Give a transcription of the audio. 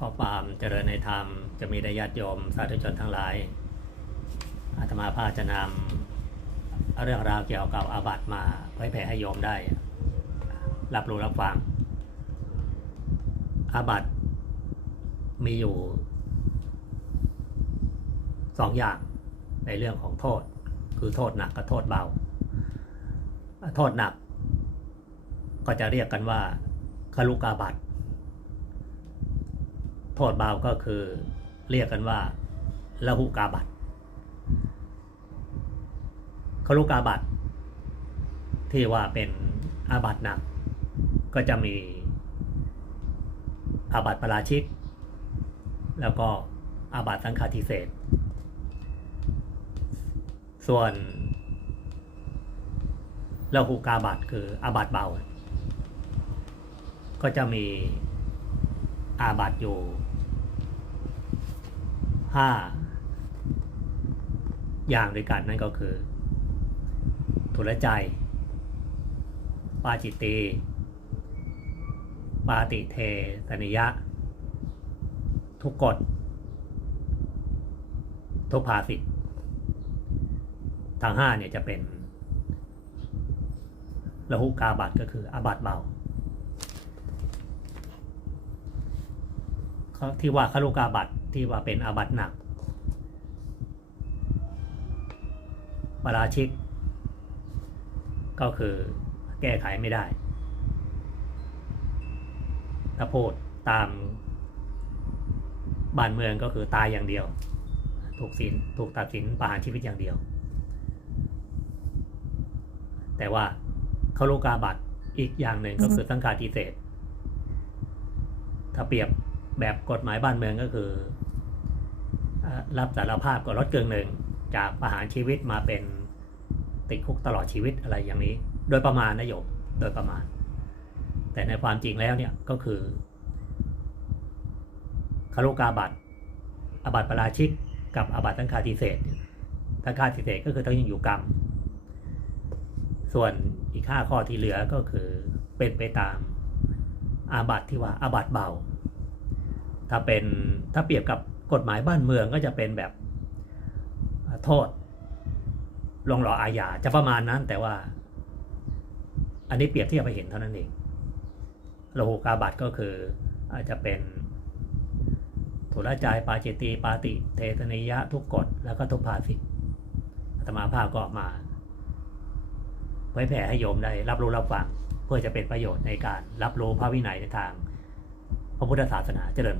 ข้อความเจริญในธรรมจะมีได้ญาติโยมสาธุชนทั้งหลายอาตมาภาจะนำเรื่องราวเกี่ยวกับอาบัติมาเผยแผ่ให้โยมได้ รับรู้รับฟังอาบัติมีอยู่สองอย่างในเรื่องของโทษ คือโทษหนักกับโทษเบา โทษหนัก ก็จะเรียกกันว่าคลุกาบัต โทษเบาก็คือเรียกกันว่าละหุกาบัตคลุกาบัตที่ว่าเป็นอาบัตหนัก ก็จะมีอาบัตปราชิก แล้วก็อาบัตสังฆาทิเศษ ส่วนละหุกาบัตคืออาบัตเบา ก็จะมี อาบัติอยู่ห้าอย่างด้วยกันนั่นก็คือ ทุลใจ ปาจิตตี ปาติเทสนิยะ ทุกกฎ ทุกภาสิทธทั้งห้าเนี่ยจะเป็นละหุกาบัตก็คืออาบัตเบา ที่ว่าคารุกาบัตที่ว่าเป็นอาบัตหนักปราชิก ก็คือแก้ไขไม่ได้ ถ้าพูดตามบ้านเมืองก็คือตายอย่างเดียว ถูกสินถูกตัดสินประหารชีวิตอย่างเดียว แต่ว่าคารุกาบัตอีกอย่างหนึ่งก็คือสังฆาทิเศษถ้าเปรียบ แบบกฎหมายบ้านเมืองก็คือรับสารภาพก็ลดเกินหนึ่งจากประหารชีวิตมาเป็นติดคุกตลอดชีวิตอะไรอย่างนี้ โดยประมาณนะโยมโดยประมาณ แต่ในความจริงแล้วเนี่ยก็คือคารุกาบัตอาบัตประราชิกกับอาบัตตั้งคาทิเศษตั้งคาทิเศษก็คือต้องยังอยู่กรรม ส่วนอีกห้าข้อที่เหลือก็คือเป็นไปตามอาบัตที่ว่าอาบัตเบา ถ้าเป็นถ้าเปรียบกับกฎหมายบ้านเมืองก็จะเป็นแบบโทษลงรออาญาจะประมาณนั้นแต่ว่า อันนี้เปรียบเทียบไปเห็นเท่านั้นเองโลหกาบัตก็คืออาจจะเป็นทุรจายปาจิตตีปาติ เทตนิยะทุกกฎแล้วก็ทุกภาสิทธิ์อาตมาภาพก็ออกมาเผยแผ่ให้โยมได้ รับรู้รับฟังเพื่อจะเป็นประโยชน์ในการรับรู้พระวินัยในทางพระพุทธศาสนาเจริญ